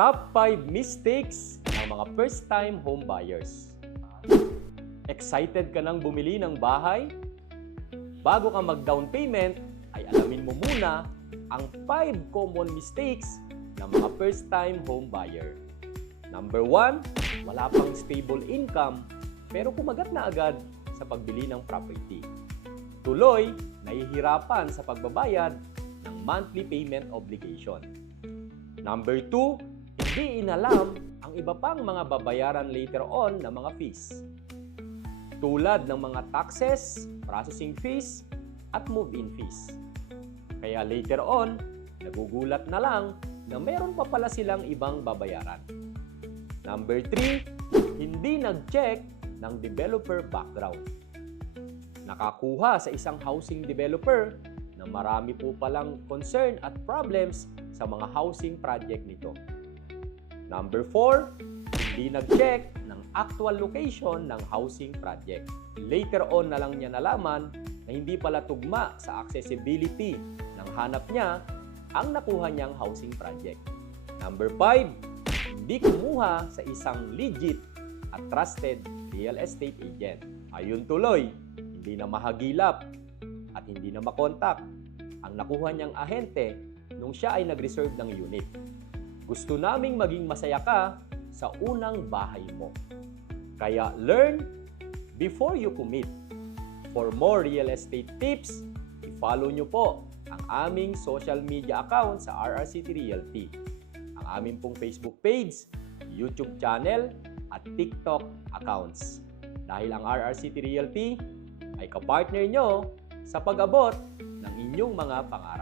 Top 5 mistakes ng mga first-time home buyers. Excited ka nang bumili ng bahay? Bago ka mag-down payment, ay alamin mo muna ang 5 common mistakes ng mga first-time home buyer. Number 1, wala pang stable income pero kumagat na agad sa pagbili ng property. Tuloy, nahihirapan sa pagbabayad ng monthly payment obligation. Number 2, hindi inalam ang iba pang mga babayaran later on na mga fees. Tulad ng mga taxes, processing fees, at move-in fees. Kaya later on, nagugulat na lang na meron pa pala silang ibang babayaran. Number 3, hindi nag-check ng developer background. Nakakuha sa isang housing developer na marami po palang concern at problems sa mga housing project nito. Number 4, hindi nag-check ng actual location ng housing project. Later on na lang niya nalaman na hindi pala tugma sa accessibility ng hanap niya ang nakuha niyang housing project. Number 5, hindi kumuha sa isang legit at trusted real estate agent. Ayun tuloy, hindi na mahagilap at hindi na makontak ang nakuha niyang ahente nung siya ay nag-reserve ng unit. Gusto naming maging masaya ka sa unang bahay mo. Kaya learn before you commit. For more real estate tips, i-follow nyo po ang aming social media account sa RRCity Realty, ang aming pong Facebook page, YouTube channel, at TikTok accounts. Dahil ang RRCity Realty ay kapartner nyo sa pag-abot ng inyong mga pangarap.